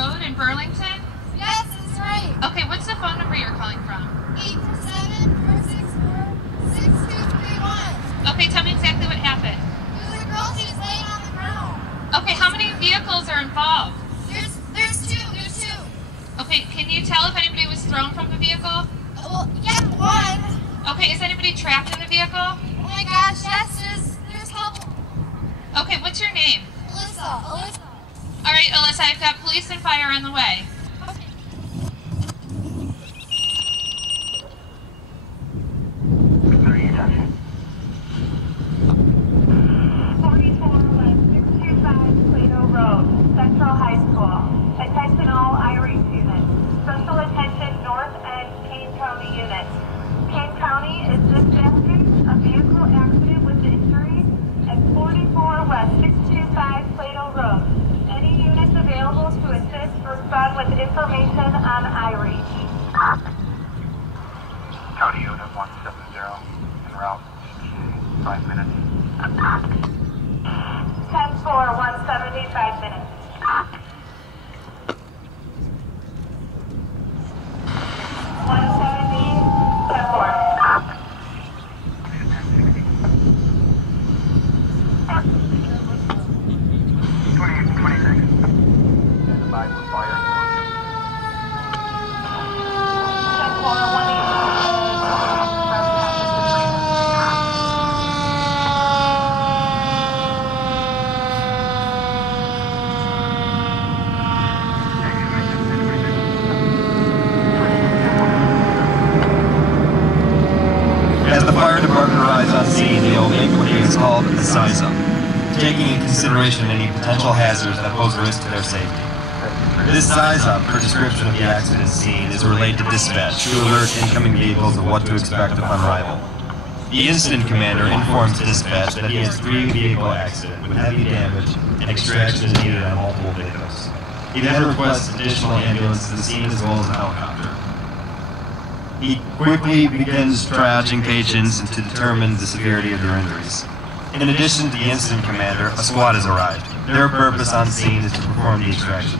Road in Burlington? Yes, that's right. Okay, what's the phone number you're calling from? 847-464-6231. Okay, tell me exactly what happened. There's a girl, she's laying on the ground. Okay, how many vehicles are involved? There's two. Okay, can you tell if anybody was thrown from the vehicle? Well, yeah, one. Okay, is anybody trapped in the vehicle? Oh my gosh, yes, there's help. Okay, what's your name? Alyssa. All right, Alyssa, I've got police and fire on the way. Okay. Central High School. Attention all IRE units. Special attention North and Kane County units. Kane County is dispatching a vehicle accident with injury at 44 West 625 Plato Road. Any units available to assist respond with information on IRE. County Unit 170 en route. 5 minutes. 10-4, 175 minutes. 170, 10-4. 26. Stand by for fire. 10-4, As the fire department arrives on scene, they will make what is called a size-up, taking into consideration any potential hazards that pose a risk to their safety. This size-up, for description of the accident scene, is relayed to dispatch to alert incoming vehicles of what to expect upon arrival. The incident commander informs dispatch that he has 3-vehicle accident with heavy damage and extraction is needed on multiple vehicles. He then requests additional ambulance to the scene as well as a helicopter. He quickly begins triaging patients to determine the severity of their injuries. In addition to the incident commander, a squad has arrived. Their purpose on scene is to perform the extraction.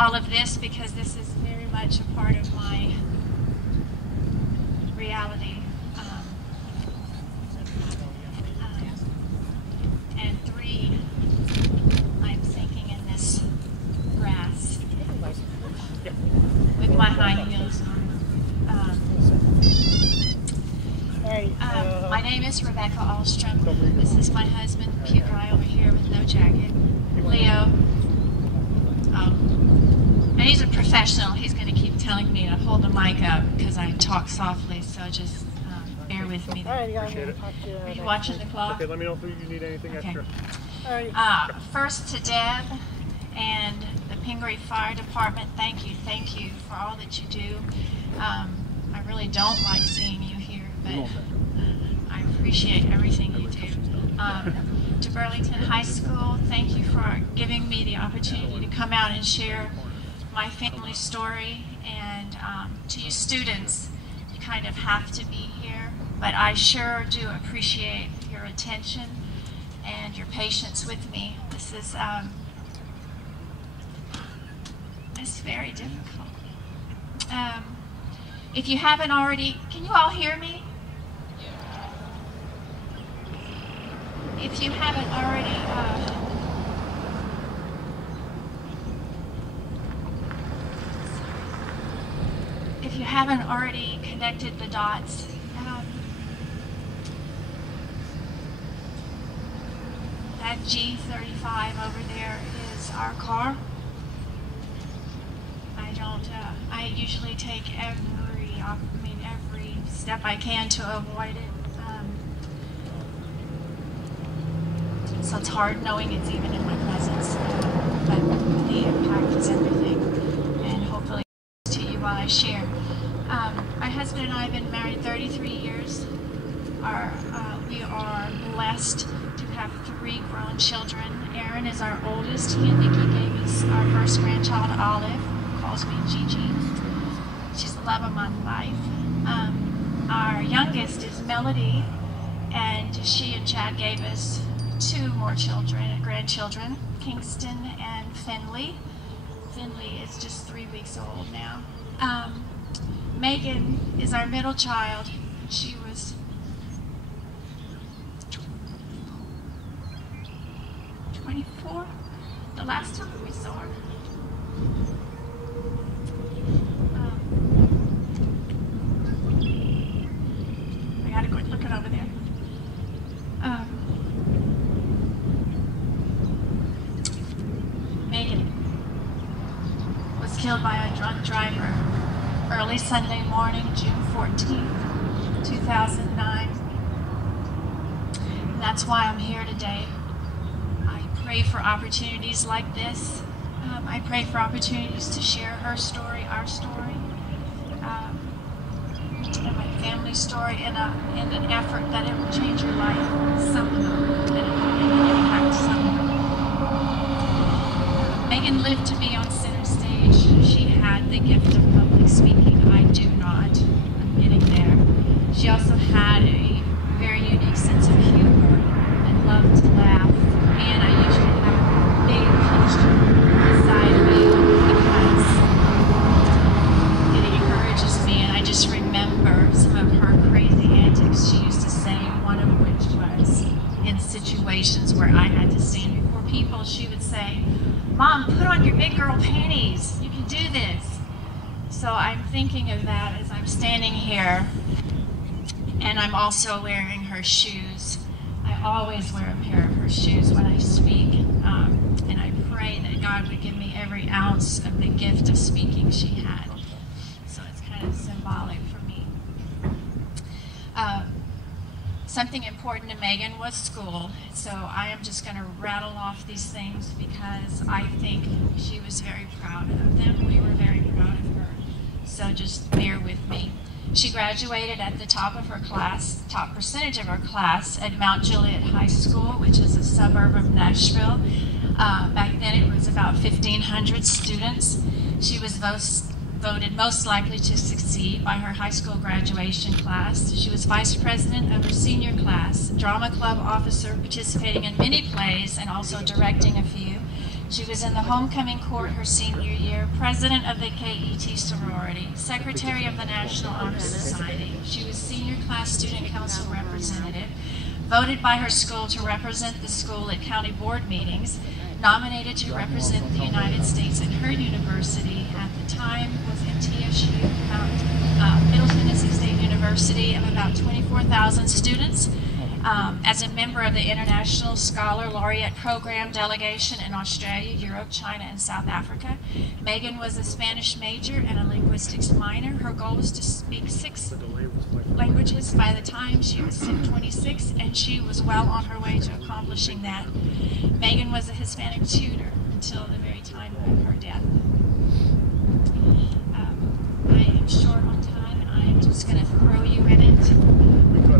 all of this because this is very much a part of my reality. And 3, I'm sinking in this grass with my high heels on. My name is Rebecca Ahlstrom. This is my husband, cute guy over here with no jacket, Leo. And he's a professional. He's going to keep telling me to hold the mic up because I talk softly, so just bear with me there. Are you watching the clock? Okay, let me know if you need anything extra. First to Deb and the Pingree Fire Department, thank you for all that you do. I really don't like seeing you here, but I appreciate everything you do. To Burlington High School, thank you for giving me the opportunity to come out and share my family story. And to you students, you kind of have to be here, but I sure do appreciate your attention and your patience with me. This is it's very difficult. If you haven't already, can you all hear me? If you haven't already, connected the dots, that G35 over there is our car. I usually take every step I can to avoid it. So it's hard knowing it's even in my presence, but the impact is everything, and hopefully it's to you while I share. My husband and I have been married 33 years. We are blessed to have 3 grown children. Aaron is our oldest. He and Nikki gave us our first grandchild, Olive, who calls me Gigi. She's the love of my life. Our youngest is Melody, and she and Chad gave us 2 more grandchildren, Kingston and Finley. Finley is just 3 weeks old now. Meagan is our middle child. She was 24 the last time we saw her. I gotta go look it over there. Meagan was killed by a drunk driver early Sunday morning, June 14th, 2009. And that's why I'm here today. I pray for opportunities like this. I pray for opportunities to share her story, our story, and my family story in an effort that it will change your life somehow, that it will impact someone. Meagan lived to be on center stage. She had the gift of public speaking. I do not. I'm getting there. She also had a very unique sense of humor and loved to laugh. And I usually have a big picture beside me because it encourages me. And I just remember some of her crazy antics she used to say, one of which was in situations where I had to stand before people, she would say, "Mom, put on your big girl panties. You can do this." So I'm thinking of that as I'm standing here, and I'm also wearing her shoes. I always wear a pair of her shoes when I speak, and I pray that God would give me every ounce of the gift of speaking she had. So it's kind of symbolic for me. Something important to Meagan was school, so I am just going to rattle off these things because I think she was very proud of them. We were very proud of her, so just bear with me. She graduated at the top of her class, top percentage of her class at Mount Juliet High School, which is a suburb of Nashville. Back then it was about 1,500 students. She was voted most likely to succeed by her high school graduation class. She was vice president of her senior class, drama club officer, participating in many plays and also directing a few, She was in the homecoming court her senior year, president of the KET sorority, secretary of the National Honor Society. She was senior class student council representative, voted by her school to represent the school at county board meetings, nominated to represent the United States at her university, at the time was MTSU, Middle Tennessee State University, of about 24,000 students. As a member of the International Scholar Laureate Program delegation in Australia, Europe, China, and South Africa. Meagan was a Spanish major and a linguistics minor. Her goal was to speak 6 languages by the time she was 26, and she was well on her way to accomplishing that. Meagan was a Hispanic tutor until the very time of her death. I am short on time, and I am just going to throw you in it.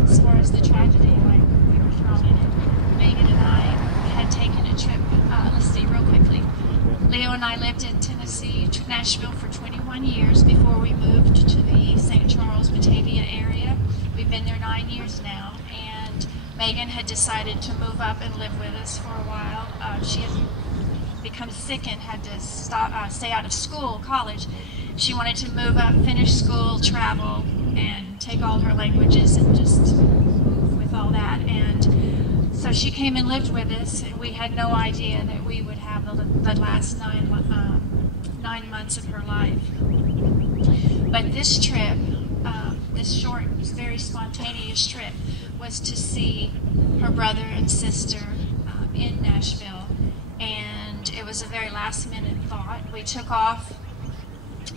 As far as the tragedy, we were thrown in it. Meagan and I had taken a trip, let's see, real quickly. Leo and I lived in Tennessee, Nashville for 21 years before we moved to the St. Charles, Batavia area. We've been there 9 years now, and Meagan had decided to move up and live with us for a while. She had become sick and had to stay out of school, college. She wanted to move up, finish school, travel, and take all her languages and just move with all that. And so she came and lived with us, and we had no idea that we would have the last 9 months of her life. But this trip, this short, very spontaneous trip, was to see her brother and sister in Nashville. And it was a very last-minute thought. We took off,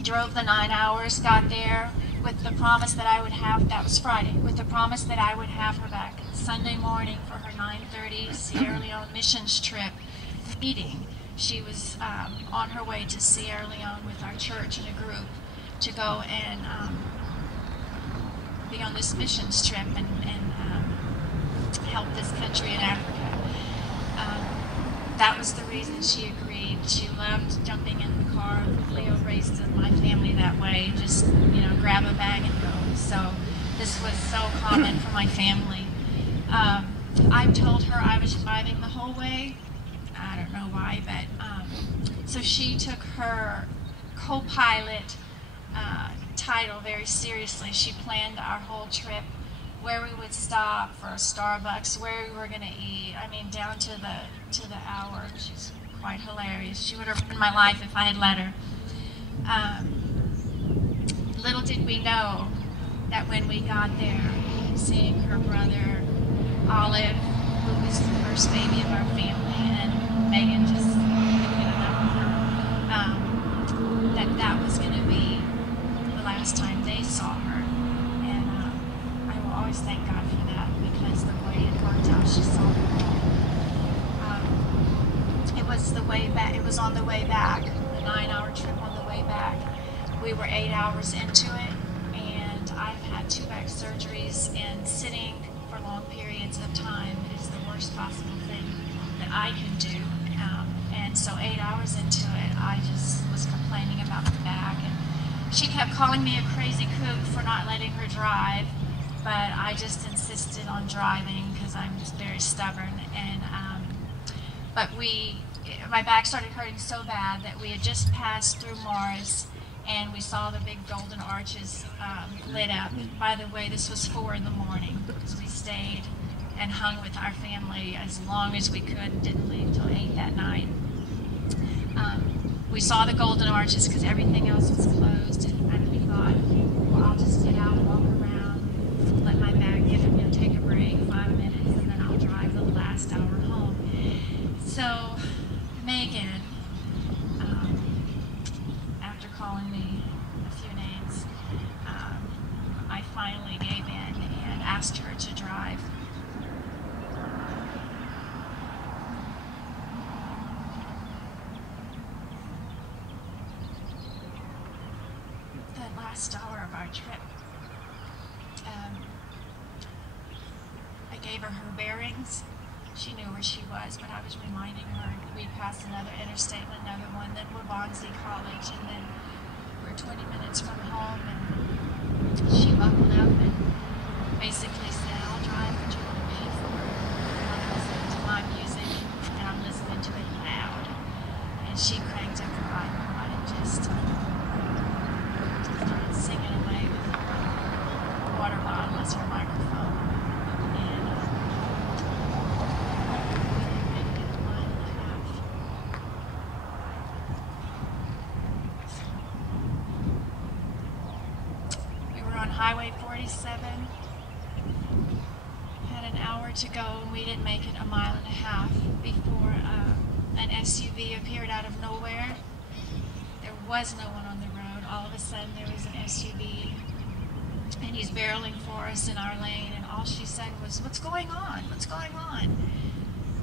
drove the 9 hours, got there with the promise that I would have, that was Friday, with the promise that I would have her back Sunday morning for her 9:30 Sierra Leone missions trip meeting. She was on her way to Sierra Leone with our church and a group to go and be on this missions trip and help this country in Africa. That was the reason she agreed. She loved jumping in the car. Leo raised my family that way, just, you know, grab a bag and go. So this was so common for my family. I told her I was driving the whole way. I don't know why, but so she took her co-pilot title very seriously. She planned our whole trip, where we would stop for a Starbucks, where we were going to eat. I mean, down to the hour. She's quite hilarious. She would have ruined my life if I had let her. Little did we know that when we got there, seeing her brother Olive, who was the first baby of our family, and Meagan just couldn't get enough of her, that was going to be the last time they saw her. And I will always thank God for that, because the way it worked out, she saw her. It was the way back. It was on the way back. The 9-hour trip on the way back. We were 8 hours into it, and I've had 2 back surgeries, and sitting for long periods of time is the worst possible thing that I can do. And so 8 hours into it, I just was complaining about the back, and she kept calling me a crazy kook for not letting her drive, but I just insisted on driving because I'm just very stubborn. And my back started hurting so bad that we had just passed through Morris, and we saw the big golden arches lit up. By the way, this was 4 in the morning, because we stayed and hung with our family as long as we could and didn't leave till 8 that night. We saw the golden arches because everything else was closed, and we thought, well, I'll just get out and walk around, let my back take a break, 5 minutes, and then I'll drive the last hour home. So Meagan, after calling me a few names, I finally gave in and asked her to drive. That last hour of our trip, I gave her her bearings. She knew where she was, but I was reminding her we'd passed another interstate and another one, then Waubonsee College, and then we're 20 minutes from home, and she buckled up and basically said, I'll drive what you want to pay for. I'm listening to my music, and I'm listening to it loud. Highway 47. Had an hour to go, and we didn't make it a mile and a half before an SUV appeared out of nowhere. There was no one on the road. All of a sudden, there was an SUV, and he's barreling for us in our lane, and all she said was, "What's going on? What's going on?"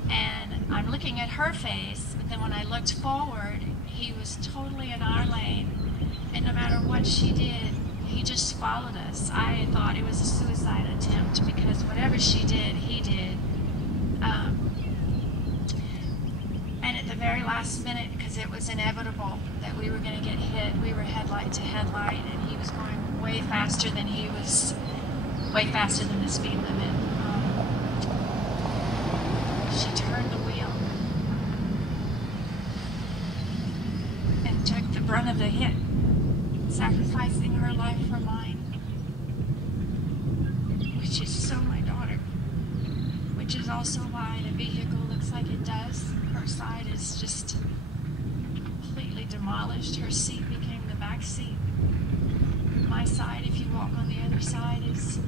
And I'm looking at her face, but then when I looked forward, he was totally in our lane, and no matter what she did, he just followed us. I thought it was a suicide attempt because whatever she did, he did. And at the very last minute, because it was inevitable that we were going to get hit, we were headlight to headlight, and he was going way faster than the speed limit. She turned the wheel and took the brunt of the hit, sacrificing her life for mine, which is so my daughter, which is also why the vehicle looks like it does. Her side is just completely demolished. Her seat became the back seat. My side, if you walk on the other side, is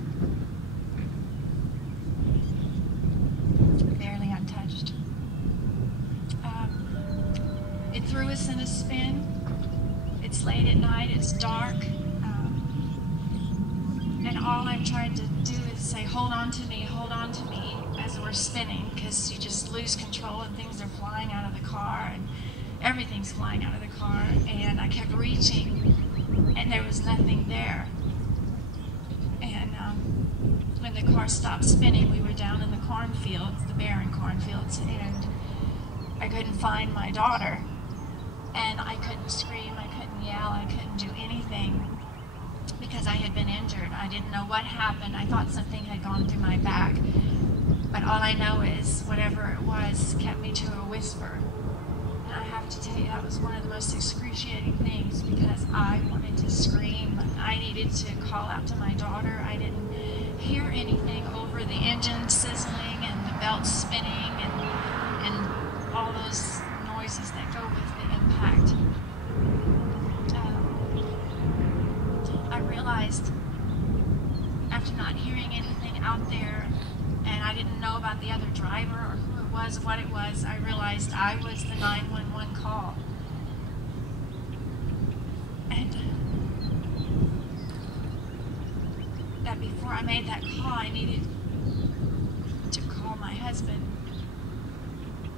barely untouched. It threw us in a spin. It's late at night, it's dark, and all I'm trying to do is say, hold on to me, as we're spinning, because you just lose control and things are flying out of the car, and everything's flying out of the car, and I kept reaching, and there was nothing there. And when the car stopped spinning, we were down in the cornfields, the barren cornfields, and I couldn't find my daughter. And I couldn't scream, I couldn't yell, I couldn't do anything because I had been injured. I didn't know what happened. I thought something had gone through my back. But all I know is whatever it was kept me to a whisper. And I have to tell you, that was one of the most excruciating things because I wanted to scream. I needed to call out to my daughter. I didn't hear anything over the engine sizzling and the belt spinning and all those noises that go with the impact. I realized after not hearing anything out there, and I didn't know about the other driver or who it was, what it was, I realized I was the 911 call. And that before I made that call, I needed to call my husband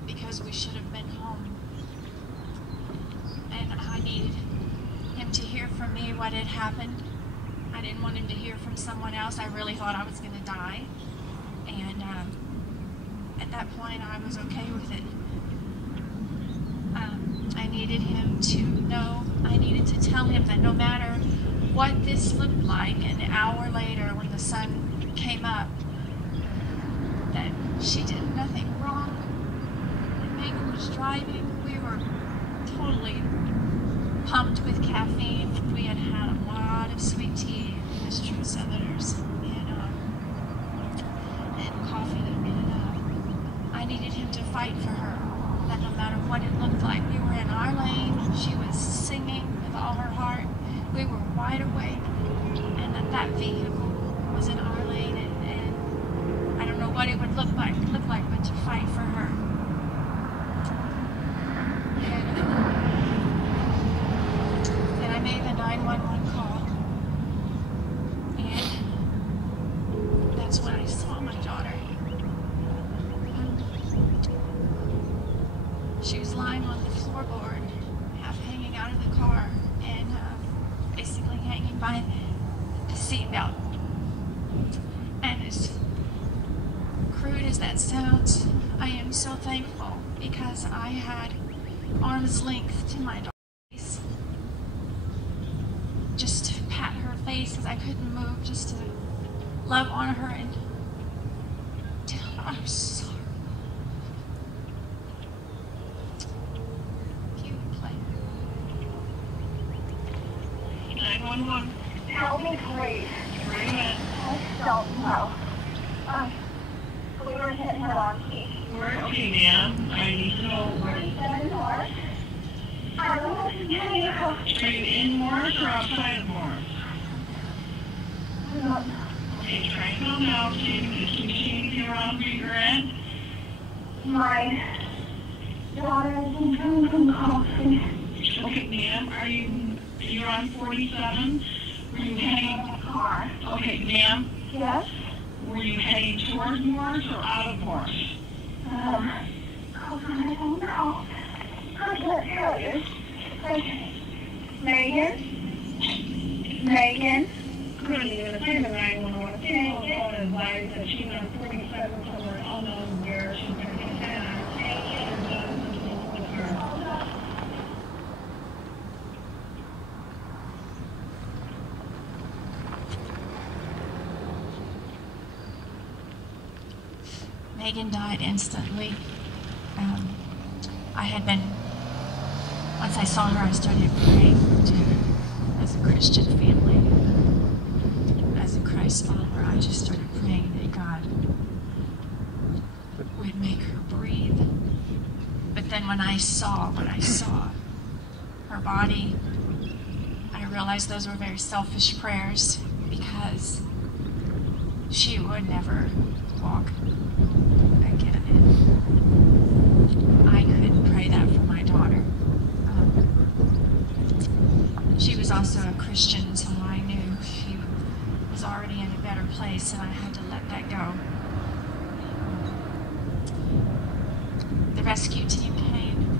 because we should have been home. And I needed him to hear from me what had happened. I didn't want him to hear from someone else. I really thought I was going to die. And at that point, I was okay with it. I needed him to know, I needed to tell him that no matter what this looked like, an hour later when the sun came up, that she did nothing wrong. And Meagan was driving. We were totally pumped with caffeine. We had had a lot of sweet tea, as true Southerners, and coffee. And I needed him to fight for her. That no matter what it looked like, we were in our lane. She was singing with all her heart. We were wide awake, and that vehicle was in our lane. And I don't know what it would look like, but to fight for her. And I made the 911 call, and that's when I saw my daughter. She was lying on the floorboard, half hanging out of the car, and basically hanging by the seatbelt. And as crude as that sounds, I am so thankful because I had arm's length to my daughter's face, just to pat her face because I couldn't move, just to love on her and tell her I'm sorry. If you would play. 911. Help me, please. Bring it in. I don't know. We were hit head-on. Okay, ma'am. I need to know where. 47 North. Are you in Morris or outside of Morris? up. Okay, try to calm down. See if you see around where you're at. My daughter has been drinking coffee. Okay, ma'am, you're on 47? Were you heading? Car. Okay, ma'am, Yes? were you heading toward Morris or out of Morris? I don't know. I can't tell you. Okay. Meagan? Couldn't even say the 911. She was on advice that she's on 47 somewhere unknown where she's going to get sent on. Meagan died instantly. Once I saw her, I started praying as a Christian family, as a Christ follower. I just started praying that God would make her breathe. But then when I saw what I saw, her body, I realized those were very selfish prayers because she would never walk again. And I couldn't pray that for my daughter. She was also a Christian, so I knew she was already in a better place, and I had to let that go. The rescue team came.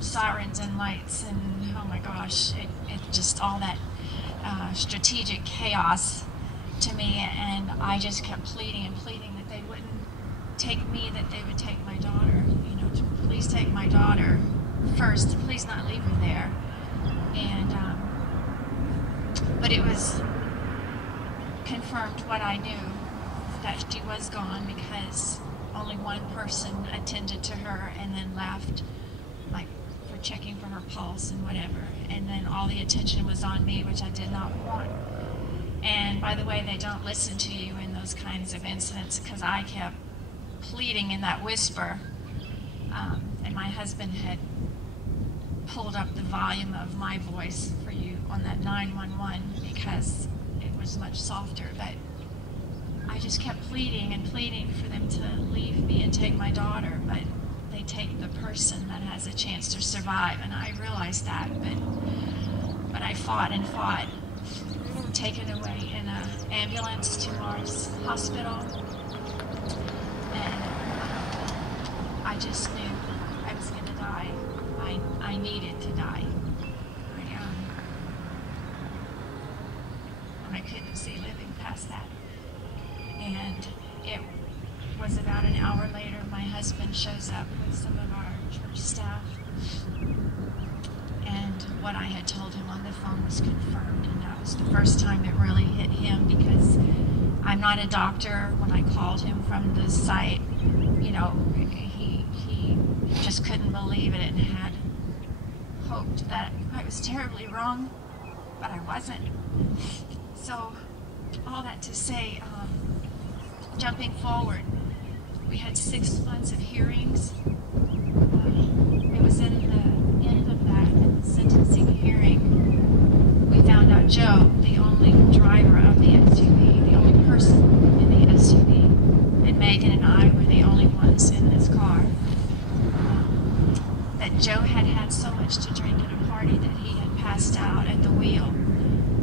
Sirens and lights, and oh my gosh, it just all that strategic chaos to me, and I just kept pleading that they wouldn't take me, that they would take my daughter. You know, to please take my daughter first, please not leave her there. And but it was confirmed what I knew, that she was gone, because only one person attended to her and then left, like for checking for her pulse and whatever, and then all the attention was on me, which I did not want. And by the way, they don't listen to you in those kinds of incidents, because I kept pleading in that whisper, and my husband had pulled up the volume of my voice for you on that 911 because it was much softer, but I just kept pleading and pleading for them to leave me and take my daughter, but they take the person that has a chance to survive, and I realized that, but I fought and fought, taken away in an ambulance to Mars Hospital, and I just knew I was going to die. I needed to die. I couldn't see living past that. And it was about an hour later, my husband shows up with some of our church staff, and what I had told him on the phone was confirmed, and that was the first time it really hit him, because I'm not a doctor. When I called him from the site, you know, he just couldn't believe it and had hoped that I was terribly wrong, but I wasn't. So all that to say, jumping forward, we had 6 months of hearings. It was in the end of that sentencing hearing, we found out Joe, the only driver of the SUV, the only person in the SUV, and Meagan and I were the only ones in this car, that Joe had had so much to drink at a party that he had passed out at the wheel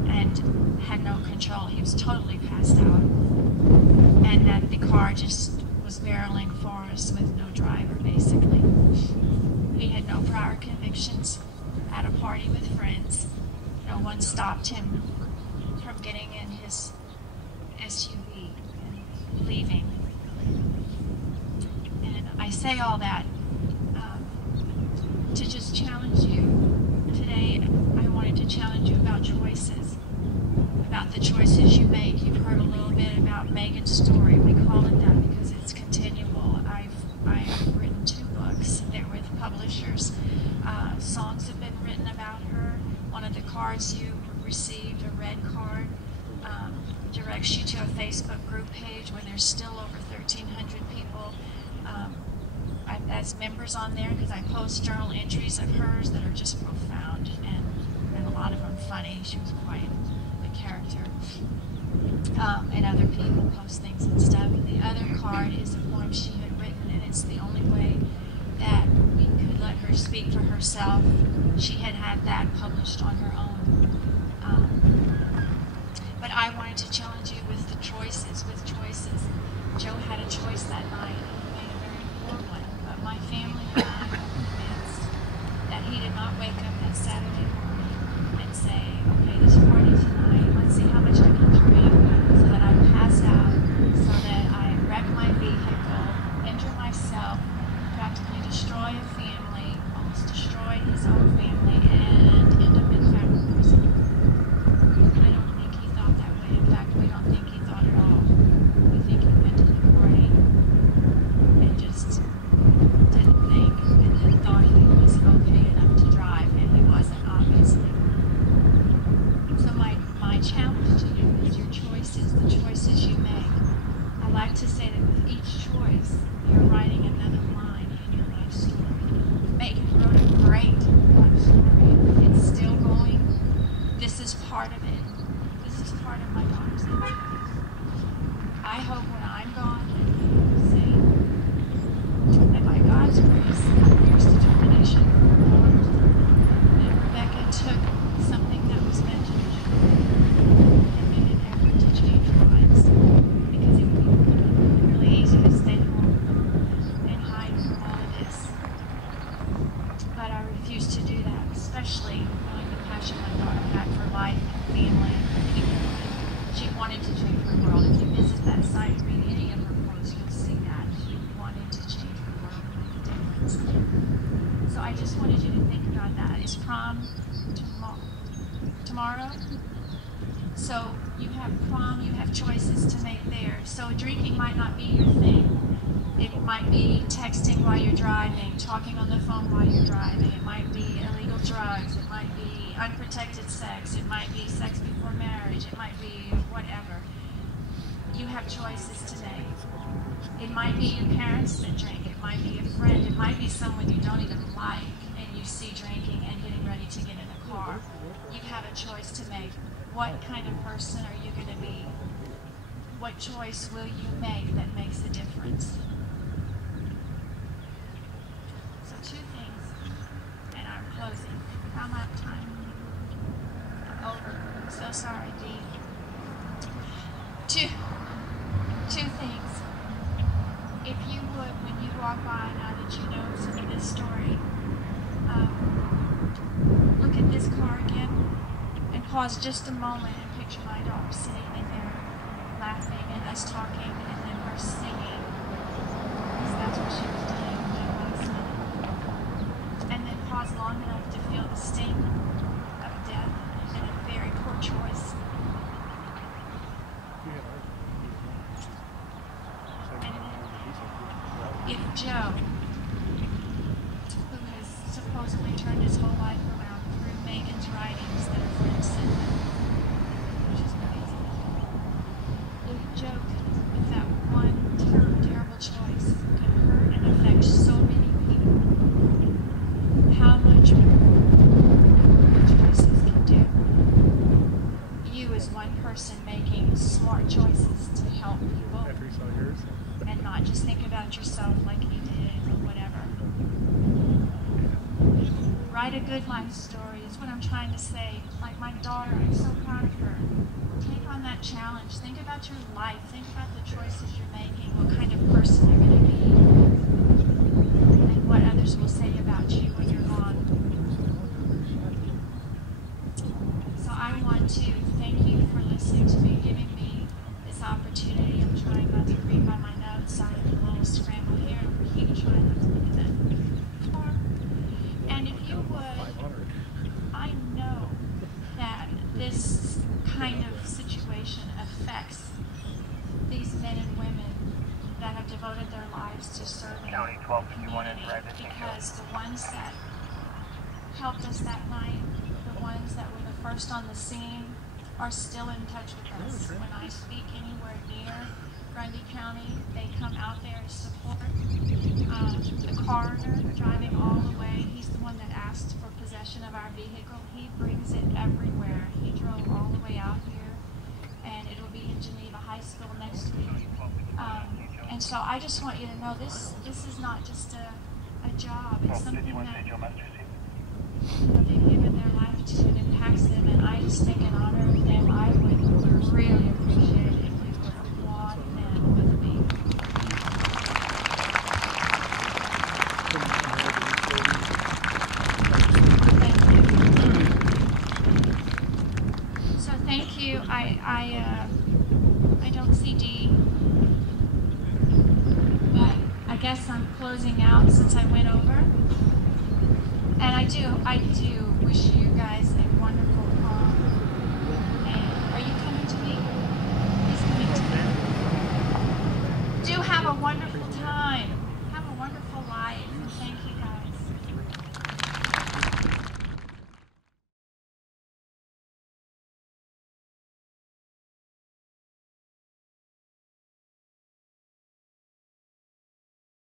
and had no control. He was totally passed out, and that the car just was barreling for us with no driver, basically. He had no prior convictions, at a party with friends. No one stopped him from getting in his SUV and leaving. And I say all that to just challenge you. Today, I wanted to challenge you about choices, about the choices you make. You've heard a little bit about Meagan's story. We call it that because it's continual. I've written 2 books. They're with publishers. Songs have been written about her. One of the cards you received, a red card, directs you to a Facebook group page where there's still over 1,300 people as members on there, because I post journal entries of hers that are just profound, and a lot of them funny. She was quite a character. And other people post things and stuff. And the other card is a poem she had written, and it's the only way that we could let her speak for herself. She had had that published on her own. But I wanted to challenge you with the choices, Joe had a choice that night, and he made a very poor one. But my family and I are convinced that he did not wake up that Saturday morning and say, okay, this party tonight, let's see how much I can drink, so that I pass out, so that I wreck my vehicle, injure myself, practically destroy a family, almost destroy his own family, and end up in federal prison. I don't think he thought that way. In fact, we don't think he thought at all. We think he went to the party and just didn't think, and then thought he was okay enough to drive, and he wasn't, obviously. So my challenge to you is your choices, the choices you make. I like to say that with each choice, you're writing another line in your life story. Meagan wrote a great life story. It's still going. This is part of it. This is part of my daughter's life. I hope when I'm gone that you will say that by God's grace, here's determination for her daughter, that Rebecca took something that was meant to be and made an effort to change her lives. Because it would be really easy to stay home and hide from all of this. But I refuse to do that, especially knowing the passion my daughter had for life and family and people. She wanted to change her world. If you visit that site and read any of her quotes, you'll see that. She wanted to change her world and make a difference. So I just wanted you to think about that. Is prom tomorrow? So you have prom, you have choices to make there. So drinking might not be your thing. It might be texting while you're driving, talking on the phone while you're driving. It might be illegal drugs. It might be unprotected sex. It might be sex before marriage. It might be whatever. You have choices to make. It might be your parents that drink. It might be a friend. It might be someone you don't even like and you see drinking and getting ready to get in a car. You have a choice to make. What kind of person are you going to be? What choice will you make that makes a difference? So 2 things, and I'm closing. I'm out of time. Over. So sorry, Dee. Two things. If you would, when you walk by, now that you know some of this story, look at this car again and pause just a moment and picture my daughter sitting in there laughing and us talking and then her singing, because that's what she was doing that last minute. And then pause long enough to feel the sting of death and a very poor choice. And if Joe, who has supposedly turned his whole life around through Meagan's writings that her friends sent him, which is amazing, if Joe could, with that one terrible choice, could hurt and affect so many people, how much more choices can do. You as one person making smart choices to help people and not just think about yourself like he did or whatever. Write a good life story is what I'm trying to say. Like my daughter, I'm so proud of her. Take on that challenge. Think about your life. Think about the choices you're making, what kind of person you're going to be, and what others will say about you when you're gone. So I want to thank you for listening to me, giving me this opportunity. I'm trying not to read by my notes. I have a little scramble here. You can try not to look at that. And if you would, I know that this kind of situation affects these men and women that have devoted their lives to serving the community, because the ones that helped us that night, the ones that were the first on the scene, are still in touch with us. When I speak anywhere near Grundy County, they come out there to support. The coroner driving all the way, he's the one that asked for possession possession of our vehicle. He brings it everywhere. He drove all the way out here, and it'll be in Geneva High School next week. And so I just want you to know this is not just a job. It's something that they've given their life to, and it impacts them, and I just think in honor of them, I would really appreciate it if you would applaud them with me. So thank you. I don't see Dee, but I guess I'm closing out since I went over. And I do wish you guys a wonderful prom. And are you coming to me? He's coming to me. Do have a wonderful